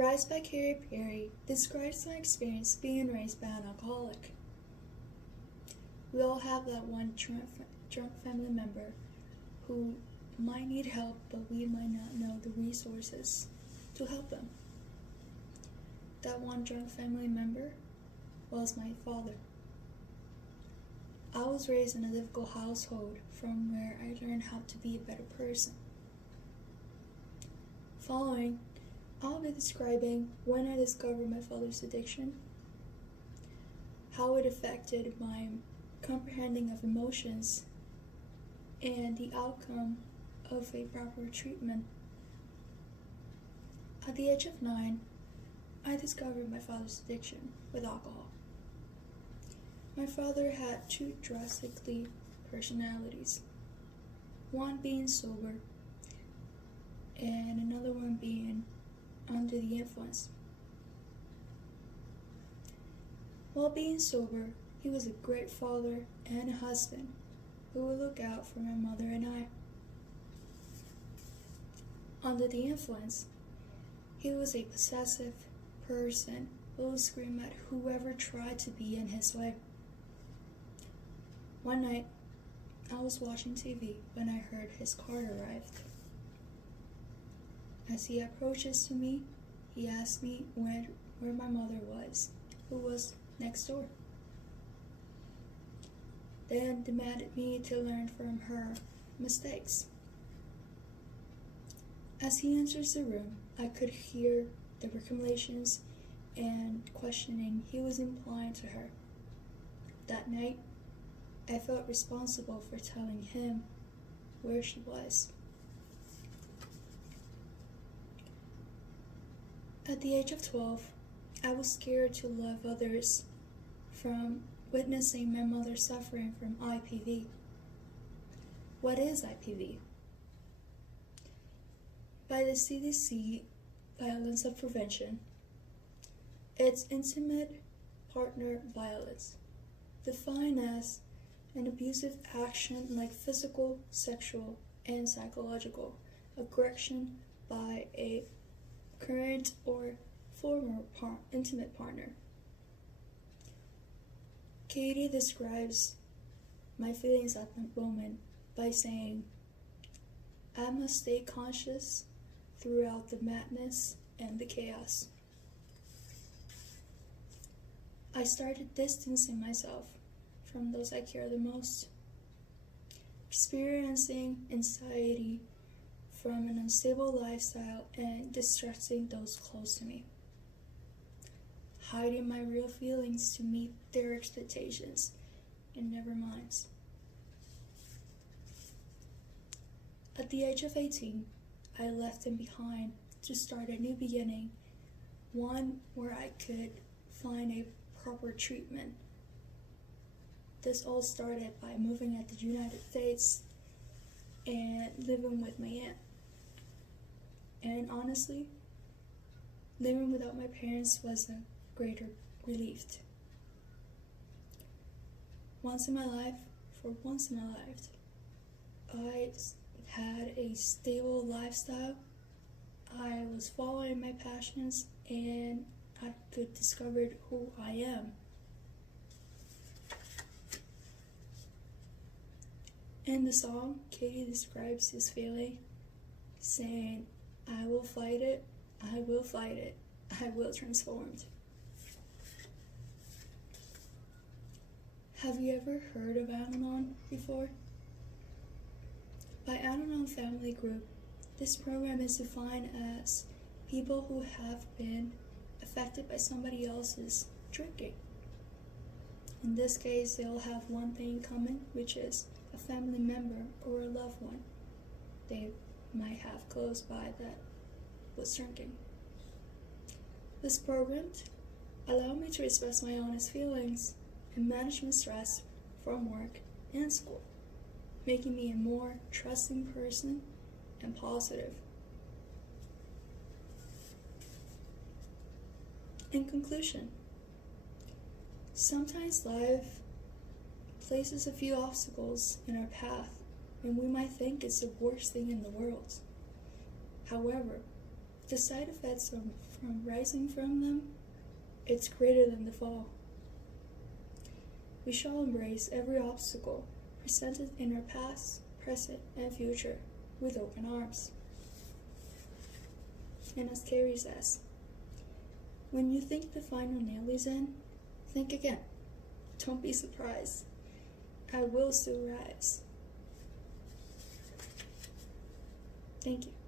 Rise by Katy Perry describes my experience being raised by an alcoholic. We all have that one drunk family member who might need help, but we might not know the resources to help them. That one drunk family member was my father. I was raised in a difficult household from where I learned how to be a better person. Following, I'll be describing when I discovered my father's addiction, how it affected my comprehending of emotions, and the outcome of a proper treatment. At the age of 9, I discovered my father's addiction with alcohol. My father had two drastically personalities, one being sober and another one being under the influence. While being sober, he was a great father and a husband who would look out for my mother and I. Under the influence, he was a possessive person who would scream at whoever tried to be in his way. One night, I was watching TV when I heard his car arrived. As he approaches to me, he asked me where my mother was, who was next door. Then demanded me to learn from her mistakes. As he enters the room, I could hear the recriminations and questioning he was implying to her. That night, I felt responsible for telling him where she was. At the age of 12, I was scared to love others from witnessing my mother suffering from IPV. What is IPV? By the CDC Violence of Prevention, it's intimate partner violence, defined as an abusive action like physical, sexual, and psychological aggression by a current or former intimate partner. Katie describes my feelings at the moment by saying, I must stay conscious throughout the madness and the chaos. I started distancing myself from those I care the most, experiencing anxiety from an unstable lifestyle and distrusting those close to me, hiding my real feelings to meet their expectations and never minds. At the age of 18, I left them behind to start a new beginning, one where I could find a proper treatment. This all started by moving at the United States and living with my aunt. And honestly, living without my parents was a greater relief. Once in my life, I had a stable lifestyle. I was following my passions and I could discover who I am. In the song, Katie describes his feeling, saying, I will fight it, I will fight it, I will transform. Have you ever heard of Al-Anon before? By Al-Anon Family Group, this program is defined as people who have been affected by somebody else's drinking. In this case, they all have one thing in common, which is a family member or a loved one they might have close by that was drinking. This program allowed me to express my honest feelings and manage my stress from work and school, making me a more trusting person and positive. In conclusion, sometimes life places a few obstacles in our path and we might think it's the worst thing in the world. However, the side effects from rising from them, it's greater than the fall. We shall embrace every obstacle presented in our past, present, and future with open arms. And as Carrie says, when you think the final nail is in, think again. Don't be surprised. I will still rise. Thank you.